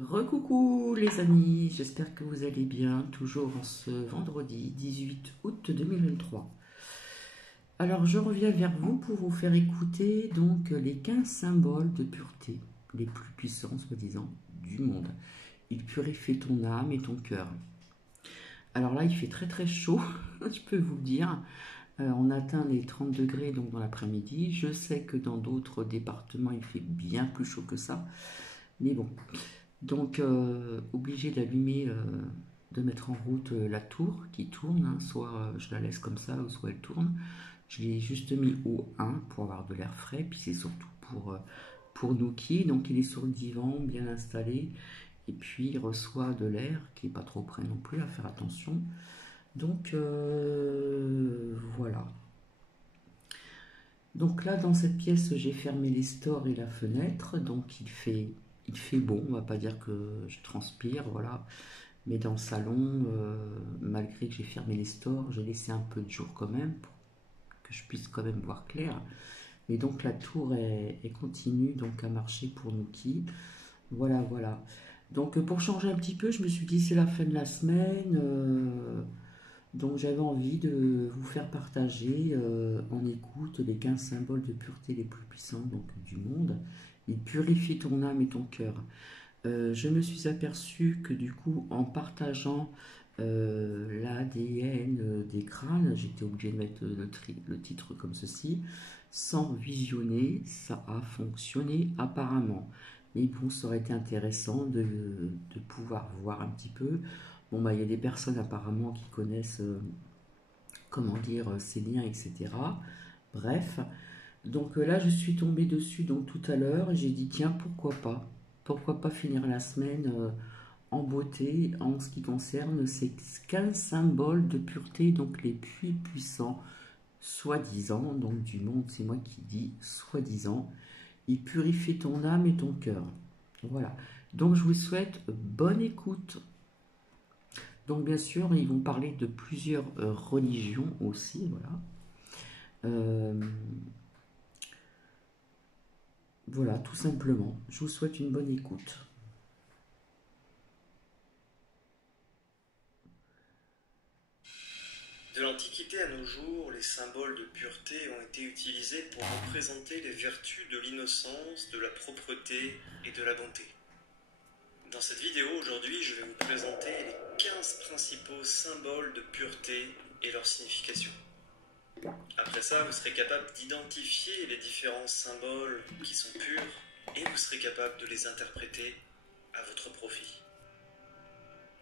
Recoucou les amis, j'espère que vous allez bien, toujours en ce vendredi 18 août 2023. Alors je reviens vers vous pour vous faire écouter donc les 15 symboles de pureté, les plus puissants soi-disant du monde. Ils purifient ton âme et ton cœur. Alors là il fait très très chaud, je peux vous le dire. On atteint les 30 degrés donc dans l'après-midi. Je sais que dans d'autres départements il fait bien plus chaud que ça. Mais bon, donc, obligé d'allumer, de mettre en route la tour qui tourne, hein, soit je la laisse comme ça, ou soit elle tourne. Je l'ai juste mis au 1 pour avoir de l'air frais, puis c'est surtout pour Nuki. Donc, il est sur le divan, bien installé, et puis il reçoit de l'air qui n'est pas trop près non plus, à faire attention. Donc, voilà. Donc là, dans cette pièce, j'ai fermé les stores et la fenêtre, donc il fait bon, on va pas dire que je transpire, voilà. Mais dans le salon, malgré que j'ai fermé les stores, j'ai laissé un peu de jour quand même, pour que je puisse quand même voir clair. Et donc la tour est continue donc à marcher pour Nuki. Voilà, voilà. Donc pour changer un petit peu, je me suis dit c'est la fin de la semaine. Donc j'avais envie de vous faire partager en écoute les 15 symboles de pureté les plus puissants donc, du monde. Ils purifient ton âme et ton cœur. Je me suis aperçu que du coup en partageant l'ADN des crânes, j'étais obligé de mettre le titre comme ceci, sans visionner, ça a fonctionné apparemment. Mais bon, ça aurait été intéressant de pouvoir voir un petit peu. Bon, bah, il y a des personnes apparemment qui connaissent, comment dire, ces liens, etc. Bref, donc là, je suis tombée dessus donc tout à l'heure et j'ai dit, tiens, pourquoi pas? Pourquoi pas finir la semaine en beauté en ce qui concerne ces 15 symboles de pureté, donc les plus puissants, soi-disant, donc du monde, c'est moi qui dis soi-disant, ils purifient ton âme et ton cœur. Voilà. Donc je vous souhaite bonne écoute. Donc bien sûr, ils vont parler de plusieurs religions aussi, voilà. Euh, voilà, tout simplement. Je vous souhaite une bonne écoute. De l'Antiquité à nos jours, les symboles de pureté ont été utilisés pour représenter les vertus de l'innocence, de la propreté et de la bonté. Dans cette vidéo aujourd'hui, je vais vous présenter les 15 principaux symboles de pureté et leur signification. Après ça, vous serez capable d'identifier les différents symboles qui sont purs et vous serez capable de les interpréter à votre profit.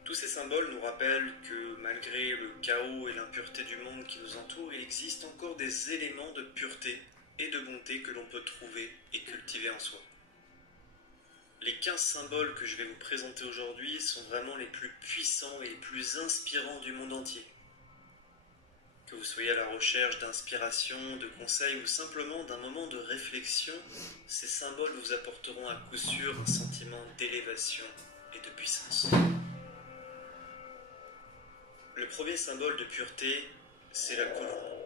Tous ces symboles nous rappellent que malgré le chaos et l'impureté du monde qui nous entoure, il existe encore des éléments de pureté et de bonté que l'on peut trouver et cultiver en soi. Les 15 symboles que je vais vous présenter aujourd'hui sont vraiment les plus puissants et les plus inspirants du monde entier. Que vous soyez à la recherche d'inspiration, de conseils ou simplement d'un moment de réflexion, ces symboles vous apporteront à coup sûr un sentiment d'élévation et de puissance. Le premier symbole de pureté, c'est la colombe.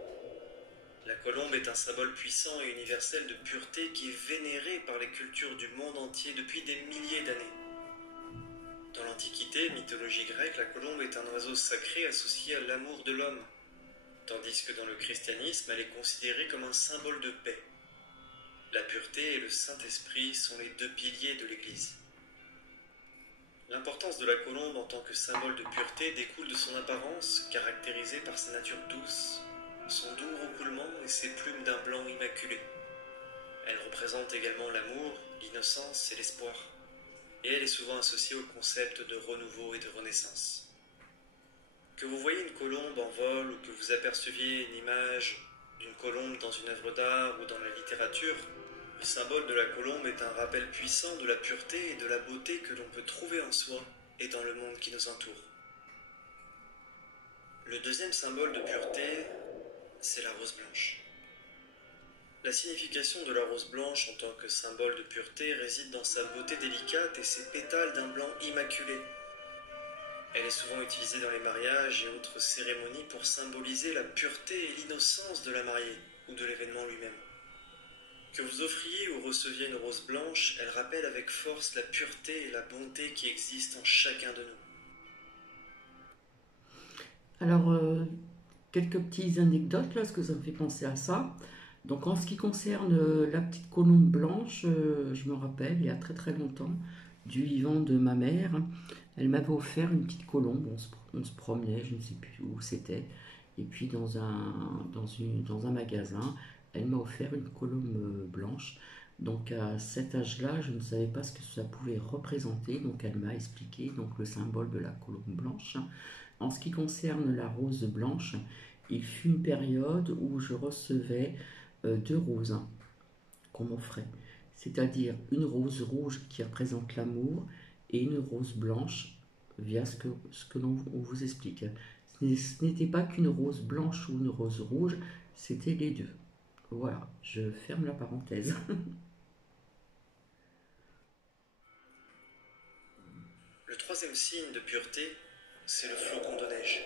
La colombe est un symbole puissant et universel de pureté qui est vénéré par les cultures du monde entier depuis des milliers d'années. Dans l'Antiquité, mythologie grecque, la colombe est un oiseau sacré associé à l'amour de l'homme, tandis que dans le christianisme, elle est considérée comme un symbole de paix. La pureté et le Saint-Esprit sont les deux piliers de l'Église. L'importance de la colombe en tant que symbole de pureté découle de son apparence, caractérisée par sa nature douce, son doux roucoulement et ses plumes d'un blanc immaculé. Elle représente également l'amour, l'innocence et l'espoir, et elle est souvent associée au concept de renouveau et de renaissance. Que vous voyez une colombe en vol ou que vous aperceviez une image d'une colombe dans une œuvre d'art ou dans la littérature, le symbole de la colombe est un rappel puissant de la pureté et de la beauté que l'on peut trouver en soi et dans le monde qui nous entoure. Le deuxième symbole de pureté, c'est la rose blanche. La signification de la rose blanche en tant que symbole de pureté réside dans sa beauté délicate et ses pétales d'un blanc immaculé. Elle est souvent utilisée dans les mariages et autres cérémonies pour symboliser la pureté et l'innocence de la mariée ou de l'événement lui-même. Que vous offriez ou receviez une rose blanche, elle rappelle avec force la pureté et la bonté qui existent en chacun de nous. Alors, quelques petites anecdotes là, parce que ça me fait penser à ça. Donc, en ce qui concerne la petite colombe blanche, je me rappelle, il y a très très longtemps, du vivant de ma mère, elle m'avait offert une petite colombe. On se promenait, je ne sais plus où c'était, et puis dans un magasin, elle m'a offert une colombe blanche. Donc, à cet âge-là, je ne savais pas ce que ça pouvait représenter, donc elle m'a expliqué donc, le symbole de la colombe blanche. En ce qui concerne la rose blanche, il fut une période où je recevais deux roses qu'on m'offrait, c'est-à-dire une rose rouge qui représente l'amour et une rose blanche via ce que l'on vous explique. Ce n'était pas qu'une rose blanche ou une rose rouge, c'était les deux. Voilà, je ferme la parenthèse. Le troisième signe de pureté, c'est le flocon de neige.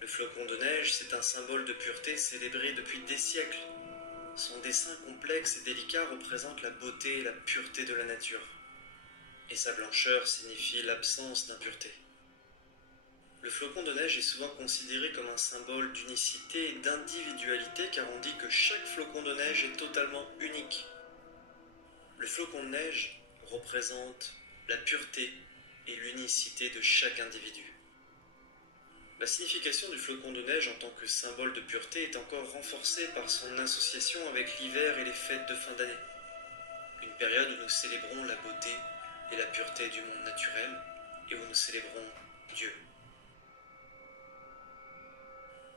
Le flocon de neige, c'est un symbole de pureté célébré depuis des siècles. Son dessin complexe et délicat représente la beauté et la pureté de la nature. Et sa blancheur signifie l'absence d'impureté. Le flocon de neige est souvent considéré comme un symbole d'unicité et d'individualité car on dit que chaque flocon de neige est totalement unique. Le flocon de neige représente la pureté et l'unicité de chaque individu. La signification du flocon de neige en tant que symbole de pureté est encore renforcée par son association avec l'hiver et les fêtes de fin d'année. Une période où nous célébrons la beauté et la pureté du monde naturel et où nous célébrons Dieu.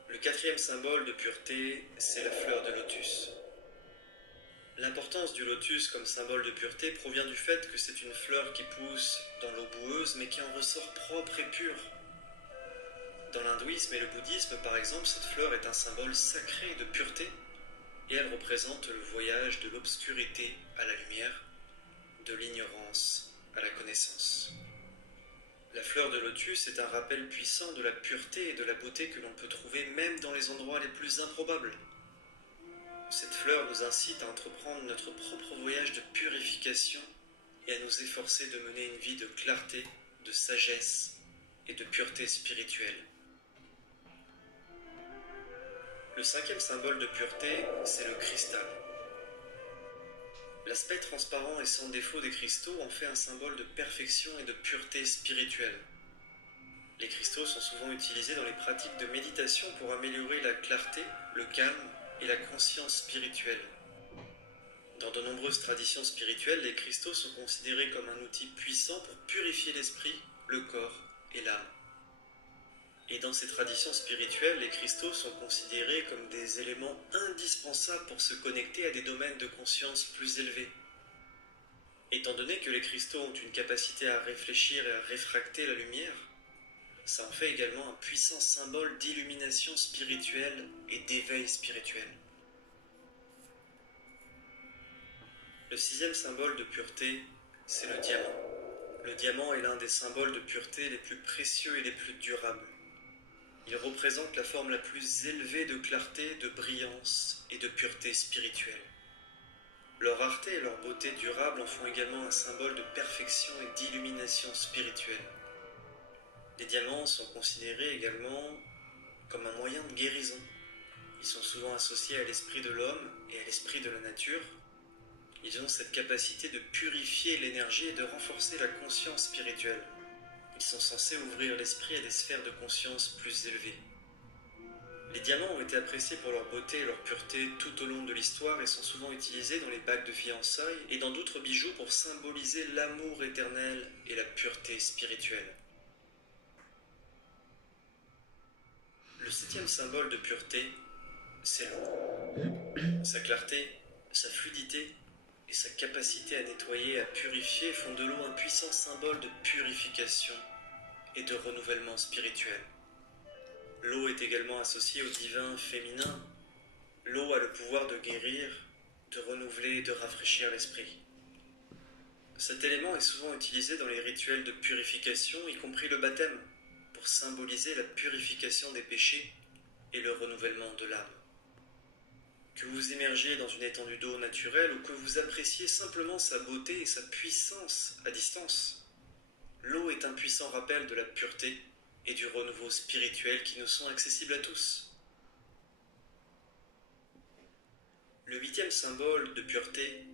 Le quatrième symbole de pureté, c'est la fleur de lotus. L'importance du lotus comme symbole de pureté provient du fait que c'est une fleur qui pousse dans l'eau boueuse mais qui en ressort propre et pure. Dans l'hindouisme et le bouddhisme, par exemple, cette fleur est un symbole sacré de pureté et elle représente le voyage de l'obscurité à la lumière, de l'ignorance à la connaissance. La fleur de lotus est un rappel puissant de la pureté et de la beauté que l'on peut trouver même dans les endroits les plus improbables. Cette fleur nous incite à entreprendre notre propre voyage de purification et à nous efforcer de mener une vie de clarté, de sagesse et de pureté spirituelle. Le cinquième symbole de pureté, c'est le cristal. L'aspect transparent et sans défaut des cristaux en fait un symbole de perfection et de pureté spirituelle. Les cristaux sont souvent utilisés dans les pratiques de méditation pour améliorer la clarté, le calme et la conscience spirituelle. Dans de nombreuses traditions spirituelles, les cristaux sont considérés comme un outil puissant pour purifier l'esprit, le corps et l'âme. Et dans ces traditions spirituelles, les cristaux sont considérés comme des éléments indispensables pour se connecter à des domaines de conscience plus élevés. Étant donné que les cristaux ont une capacité à réfléchir et à réfracter la lumière, ça en fait également un puissant symbole d'illumination spirituelle et d'éveil spirituel. Le sixième symbole de pureté, c'est le diamant. Le diamant est l'un des symboles de pureté les plus précieux et les plus durables. Il représente la forme la plus élevée de clarté, de brillance et de pureté spirituelle. Leur rareté et leur beauté durable en font également un symbole de perfection et d'illumination spirituelle. Les diamants sont considérés également comme un moyen de guérison. Ils sont souvent associés à l'esprit de l'homme et à l'esprit de la nature. Ils ont cette capacité de purifier l'énergie et de renforcer la conscience spirituelle. Ils sont censés ouvrir l'esprit à des sphères de conscience plus élevées. Les diamants ont été appréciés pour leur beauté et leur pureté tout au long de l'histoire et sont souvent utilisés dans les bagues de fiançailles et dans d'autres bijoux pour symboliser l'amour éternel et la pureté spirituelle. Le septième symbole de pureté, c'est l'eau. Sa clarté, sa fluidité et sa capacité à nettoyer et à purifier font de l'eau un puissant symbole de purification et de renouvellement spirituel. L'eau est également associée au divin féminin. L'eau a le pouvoir de guérir, de renouveler et de rafraîchir l'esprit. Cet élément est souvent utilisé dans les rituels de purification, y compris le baptême, pour symboliser la purification des péchés et le renouvellement de l'âme. Que vous émergiez dans une étendue d'eau naturelle ou que vous appréciez simplement sa beauté et sa puissance à distance, l'eau est un puissant rappel de la pureté et du renouveau spirituel qui nous sont accessibles à tous. Le 8e symbole de pureté,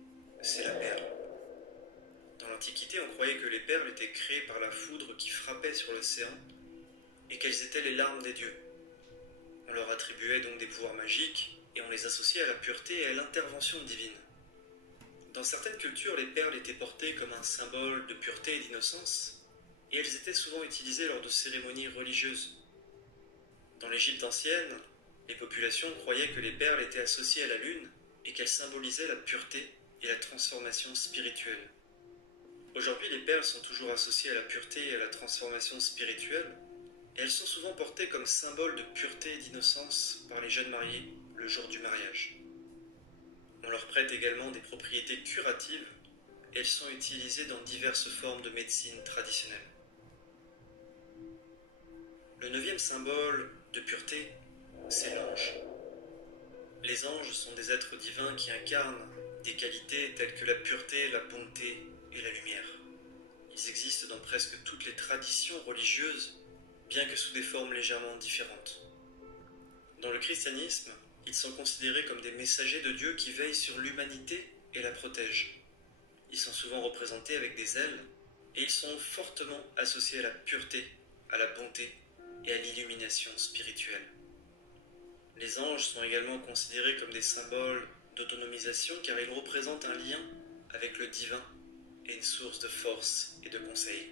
c'est la perle. Dans l'Antiquité, on croyait que les perles étaient créées par la foudre qui frappait sur l'océan et qu'elles étaient les larmes des dieux. On leur attribuait donc des pouvoirs magiques et on les associait à la pureté et à l'intervention divine. Dans certaines cultures, les perles étaient portées comme un symbole de pureté et d'innocence, et elles étaient souvent utilisées lors de cérémonies religieuses. Dans l'Égypte ancienne, les populations croyaient que les perles étaient associées à la lune et qu'elles symbolisaient la pureté et la transformation spirituelle. Aujourd'hui, les perles sont toujours associées à la pureté et à la transformation spirituelle, et elles sont souvent portées comme symbole de pureté et d'innocence par les jeunes mariés le jour du mariage. On leur prête également des propriétés curatives et elles sont utilisées dans diverses formes de médecine traditionnelle. Le 9e symbole de pureté, c'est l'ange. Les anges sont des êtres divins qui incarnent des qualités telles que la pureté, la bonté et la lumière. Ils existent dans presque toutes les traditions religieuses, bien que sous des formes légèrement différentes. Dans le christianisme, ils sont considérés comme des messagers de Dieu qui veillent sur l'humanité et la protègent. Ils sont souvent représentés avec des ailes et ils sont fortement associés à la pureté, à la bonté et à l'illumination spirituelle. Les anges sont également considérés comme des symboles d'autonomisation car ils représentent un lien avec le divin et une source de force et de conseil.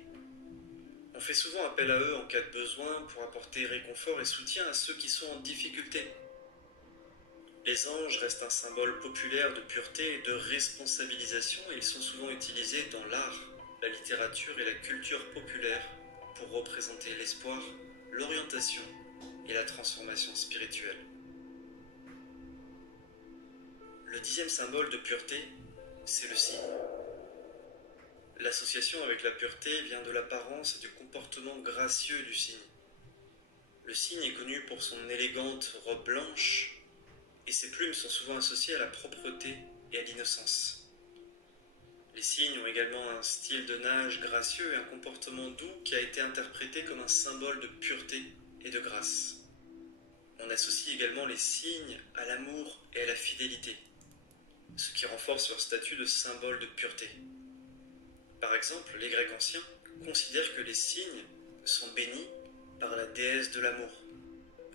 On fait souvent appel à eux en cas de besoin pour apporter réconfort et soutien à ceux qui sont en difficulté. Les anges restent un symbole populaire de pureté et de responsabilisation et ils sont souvent utilisés dans l'art, la littérature et la culture populaire pour représenter l'espoir, l'orientation et la transformation spirituelle. Le 10e symbole de pureté, c'est le cygne. L'association avec la pureté vient de l'apparence et du comportement gracieux du cygne. Le cygne est connu pour son élégante robe blanche et ses plumes sont souvent associées à la propreté et à l'innocence. Les cygnes ont également un style de nage gracieux et un comportement doux qui a été interprété comme un symbole de pureté et de grâce. On associe également les cygnes à l'amour et à la fidélité, ce qui renforce leur statut de symbole de pureté. Par exemple, les Grecs anciens considèrent que les cygnes sont bénis par la déesse de l'amour.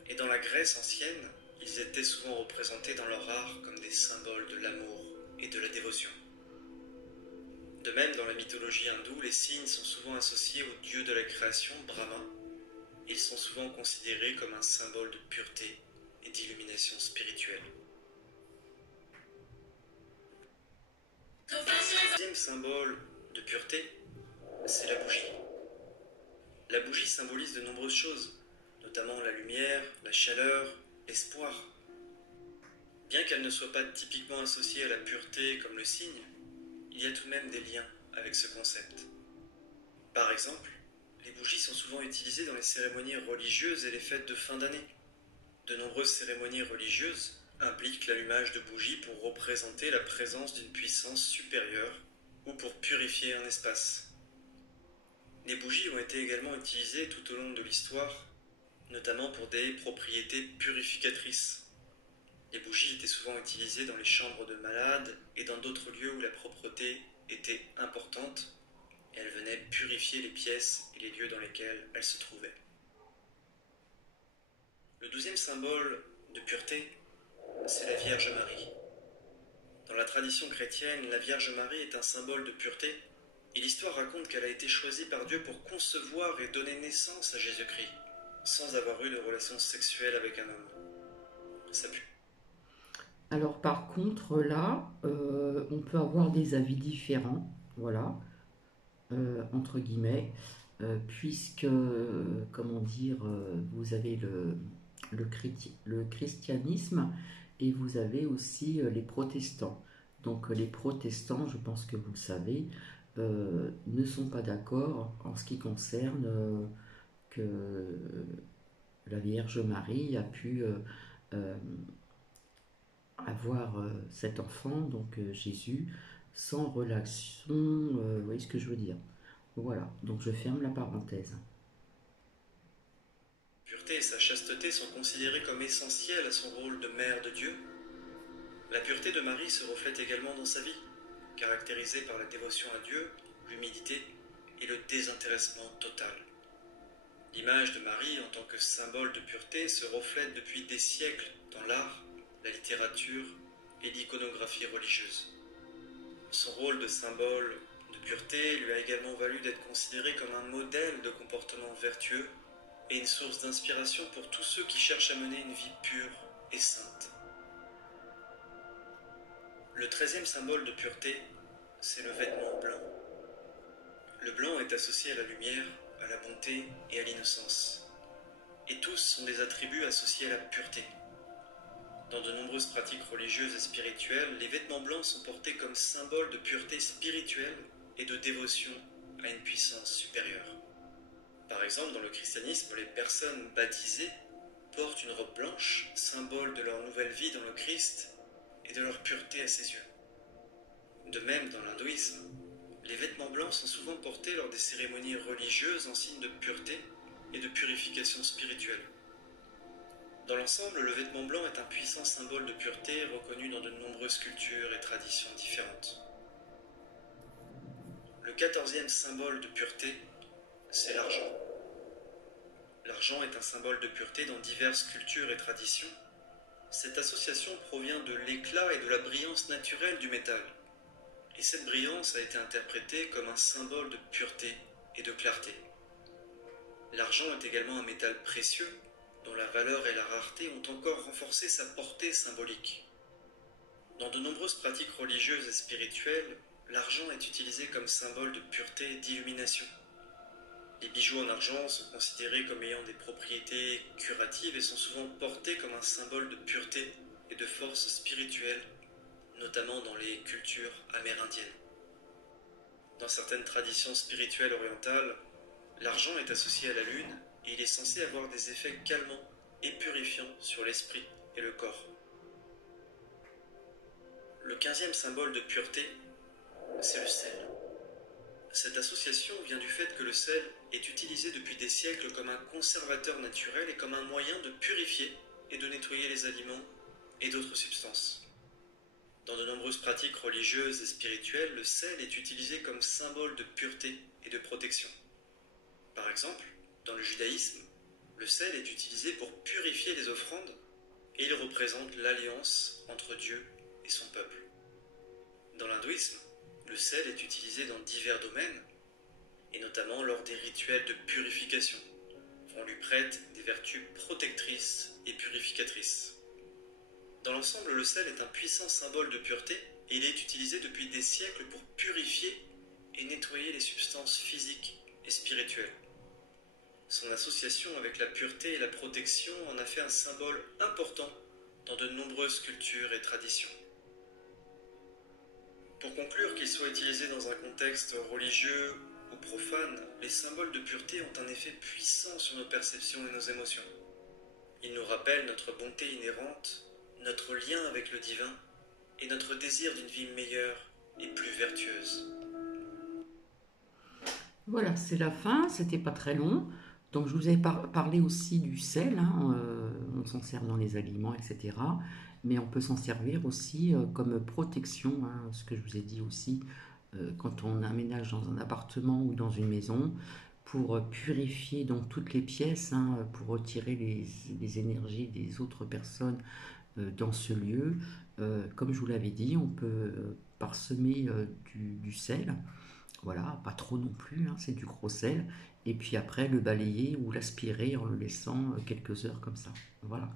Et dans la Grèce ancienne, ils étaient souvent représentés dans leur art comme des symboles de l'amour et de la dévotion. De même, dans la mythologie hindoue, les cygnes sont souvent associés au dieu de la création, Brahma. Ils sont souvent considérés comme un symbole de pureté et d'illumination spirituelle. Le deuxième symbole de pureté, c'est la bougie. La bougie symbolise de nombreuses choses, notamment la lumière, la chaleur, l'espoir. Bien qu'elle ne soit pas typiquement associée à la pureté comme le cygne, il y a tout de même des liens avec ce concept. Par exemple, les bougies sont souvent utilisées dans les cérémonies religieuses et les fêtes de fin d'année. De nombreuses cérémonies religieuses impliquent l'allumage de bougies pour représenter la présence d'une puissance supérieure ou pour purifier un espace. Les bougies ont été également utilisées tout au long de l'histoire, notamment pour des propriétés purificatrices. Les bougies étaient souvent utilisées dans les chambres de malades et dans d'autres lieux où la propreté était importante et elles venaient purifier les pièces et les lieux dans lesquels elles se trouvaient. Le 12e symbole de pureté, c'est la Vierge Marie. Dans la tradition chrétienne, la Vierge Marie est un symbole de pureté et l'histoire raconte qu'elle a été choisie par Dieu pour concevoir et donner naissance à Jésus-Christ, sans avoir eu de relation sexuelle avec un homme. Ça pue. Alors par contre là, on peut avoir des avis différents, voilà, entre guillemets, puisque, comment dire, vous avez le christianisme et vous avez aussi les protestants. Donc les protestants, je pense que vous le savez, ne sont pas d'accord en ce qui concerne que la Vierge Marie a pu avoir cet enfant, donc Jésus, sans relation, vous voyez ce que je veux dire. Voilà, donc je ferme la parenthèse. La pureté et sa chasteté sont considérées comme essentielles à son rôle de mère de Dieu. La pureté de Marie se reflète également dans sa vie, caractérisée par la dévotion à Dieu, l'humilité et le désintéressement total. L'image de Marie en tant que symbole de pureté se reflète depuis des siècles dans l'art, la littérature et l'iconographie religieuse. Son rôle de symbole de pureté lui a également valu d'être considérée comme un modèle de comportement vertueux et une source d'inspiration pour tous ceux qui cherchent à mener une vie pure et sainte. Le 13e symbole de pureté, c'est le vêtement blanc. Le blanc est associé à la lumière, à la bonté et à l'innocence. Et tous sont des attributs associés à la pureté. Dans de nombreuses pratiques religieuses et spirituelles, les vêtements blancs sont portés comme symbole de pureté spirituelle et de dévotion à une puissance supérieure. Par exemple, dans le christianisme, les personnes baptisées portent une robe blanche, symbole de leur nouvelle vie dans le Christ et de leur pureté à ses yeux. De même, dans l'hindouisme, les vêtements blancs sont souvent portés lors des cérémonies religieuses en signe de pureté et de purification spirituelle. Dans l'ensemble, le vêtement blanc est un puissant symbole de pureté reconnu dans de nombreuses cultures et traditions différentes. Le 14e symbole de pureté, c'est l'argent. L'argent est un symbole de pureté dans diverses cultures et traditions. Cette association provient de l'éclat et de la brillance naturelle du métal. Et cette brillance a été interprétée comme un symbole de pureté et de clarté. L'argent est également un métal précieux, dont la valeur et la rareté ont encore renforcé sa portée symbolique. Dans de nombreuses pratiques religieuses et spirituelles, l'argent est utilisé comme symbole de pureté et d'illumination. Les bijoux en argent sont considérés comme ayant des propriétés curatives et sont souvent portés comme un symbole de pureté et de force spirituelle, notamment dans les cultures amérindiennes. Dans certaines traditions spirituelles orientales, l'argent est associé à la lune et il est censé avoir des effets calmants et purifiants sur l'esprit et le corps. Le 15e symbole de pureté, c'est le sel. Cette association vient du fait que le sel est utilisé depuis des siècles comme un conservateur naturel et comme un moyen de purifier et de nettoyer les aliments et d'autres substances. Dans de nombreuses pratiques religieuses et spirituelles, le sel est utilisé comme symbole de pureté et de protection. Par exemple, dans le judaïsme, le sel est utilisé pour purifier les offrandes et il représente l'alliance entre Dieu et son peuple. Dans l'hindouisme, le sel est utilisé dans divers domaines, et notamment lors des rituels de purification. On lui prête des vertus protectrices et purificatrices. Dans l'ensemble, le sel est un puissant symbole de pureté, et il est utilisé depuis des siècles pour purifier et nettoyer les substances physiques et spirituelles. Son association avec la pureté et la protection en a fait un symbole important dans de nombreuses cultures et traditions. Pour conclure, qu'il soit utilisé dans un contexte religieux ou profane, les symboles de pureté ont un effet puissant sur nos perceptions et nos émotions. Ils nous rappellent notre bonté inhérente, notre lien avec le divin et notre désir d'une vie meilleure et plus vertueuse. Voilà, c'est la fin, c'était pas très long. Donc je vous ai parlé aussi du sel, hein, on s'en sert dans les aliments, etc. Mais on peut s'en servir aussi comme protection, hein, ce que je vous ai dit aussi, quand on aménage dans un appartement ou dans une maison, pour purifier donc toutes les pièces, hein, pour retirer les énergies des autres personnes dans ce lieu. Comme je vous l'avais dit, on peut parsemer du sel. Voilà, pas trop non plus, hein, c'est du gros sel. Et puis après, le balayer ou l'aspirer en le laissant quelques heures comme ça. Voilà.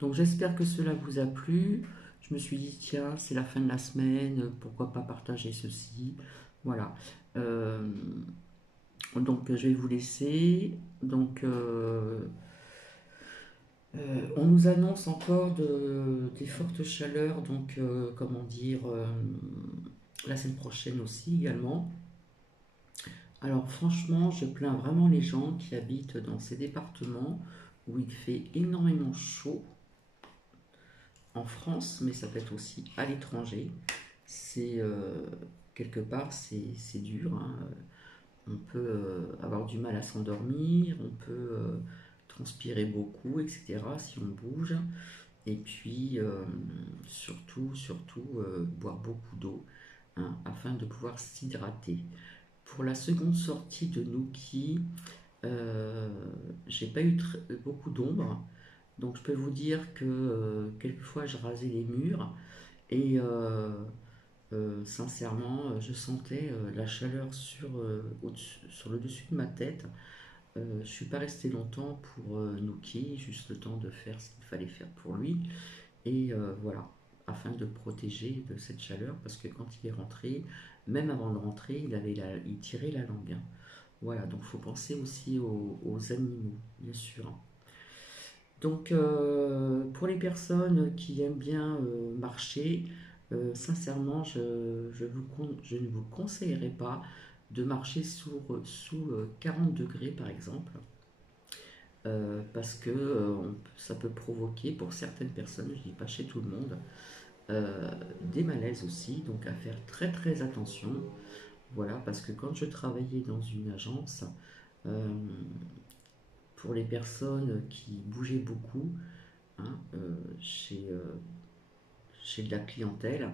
Donc j'espère que cela vous a plu. Je me suis dit, tiens, c'est la fin de la semaine, pourquoi pas partager ceci. Voilà. Donc je vais vous laisser. Donc on nous annonce encore des fortes chaleurs, donc comment dire, la semaine prochaine aussi également. Alors franchement, je plains vraiment les gens qui habitent dans ces départements où il fait énormément chaud en France, mais ça peut être aussi à l'étranger. C'est quelque part, c'est dur, hein. On peut avoir du mal à s'endormir, on peut transpirer beaucoup, etc. si on bouge. Et puis, surtout, boire beaucoup d'eau, hein, afin de pouvoir s'hydrater. Pour la seconde sortie de Nuki, j'ai pas eu beaucoup d'ombre. Donc je peux vous dire que quelquefois je rasais les murs et sincèrement je sentais la chaleur sur le dessus de ma tête. Je suis pas resté longtemps pour Nuki, juste le temps de faire ce qu'il fallait faire pour lui. Et voilà, afin de le protéger de cette chaleur, parce que quand il est rentré, même avant de rentrer, il tirait la langue, hein. Voilà, donc il faut penser aussi aux animaux, bien sûr. Donc, pour les personnes qui aiment bien marcher, sincèrement, je ne vous conseillerais pas de marcher sous 40 degrés, par exemple, parce que ça peut provoquer, pour certaines personnes, je ne dis pas chez tout le monde, des malaises aussi, donc à faire très très attention. Voilà, parce que quand je travaillais dans une agence, euh, pour les personnes qui bougeaient beaucoup, hein, chez de la clientèle,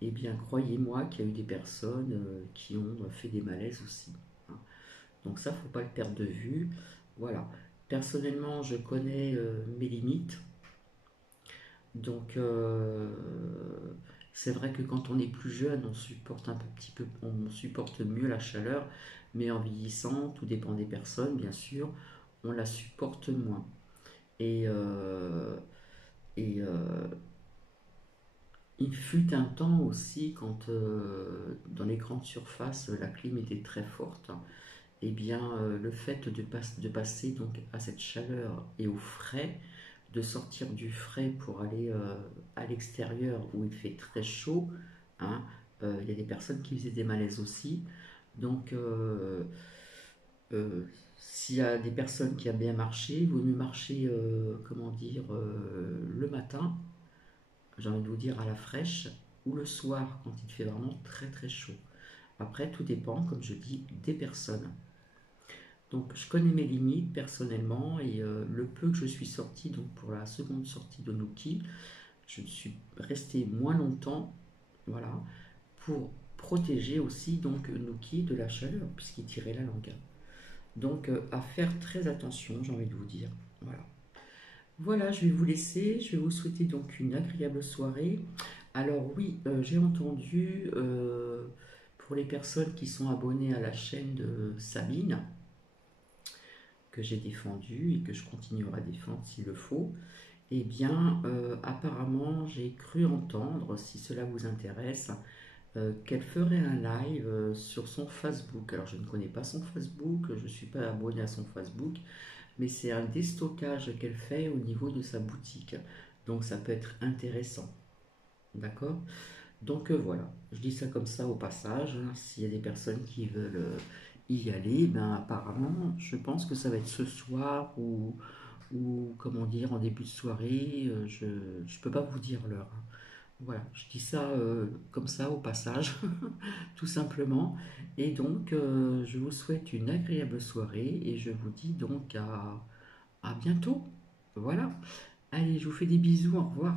eh bien croyez-moi qu'il y a eu des personnes qui ont fait des malaises aussi, hein. Donc ça, faut pas le perdre de vue. Voilà. Personnellement, je connais mes limites. Donc c'est vrai que quand on est plus jeune, on supporte on supporte mieux la chaleur, mais en vieillissant, tout dépend des personnes, bien sûr, on la supporte moins. Et, et il fut un temps aussi quand dans les grandes surfaces la clim était très forte. Et bien le fait de passer donc à cette chaleur et au frais, de sortir du frais pour aller à l'extérieur où il fait très chaud, hein, il y a des personnes qui faisaient des malaises aussi. Donc s'il y a des personnes qui aiment bien marcher, il vaut mieux marcher, comment dire, le matin, j'ai envie de vous dire à la fraîche, ou le soir quand il fait vraiment très très chaud. Après, tout dépend, comme je dis, des personnes. Donc, je connais mes limites personnellement et le peu que je suis sorti, donc pour la seconde sortie de Nuki, je suis resté moins longtemps, voilà, pour protéger aussi donc Nuki de la chaleur puisqu'il tirait la langue. Donc, à faire très attention, j'ai envie de vous dire. Voilà. Voilà, je vais vous laisser. Je vais vous souhaiter donc une agréable soirée. Alors oui, j'ai entendu pour les personnes qui sont abonnées à la chaîne de Sabine, que j'ai défendue et que je continuerai à défendre s'il le faut, eh bien apparemment j'ai cru entendre, si cela vous intéresse, qu'elle ferait un live sur son Facebook. Alors je ne connais pas son Facebook, je ne suis pas abonné à son Facebook, mais c'est un déstockage qu'elle fait au niveau de sa boutique. Donc ça peut être intéressant. D'accord. Donc voilà, je dis ça comme ça au passage, hein. S'il y a des personnes qui veulent y aller, ben apparemment, je pense que ça va être ce soir ou comment dire, en début de soirée. Je ne peux pas vous dire l'heure, hein. Voilà, je dis ça comme ça au passage, tout simplement. Et donc, je vous souhaite une agréable soirée et je vous dis donc à bientôt. Voilà. Allez, je vous fais des bisous, au revoir.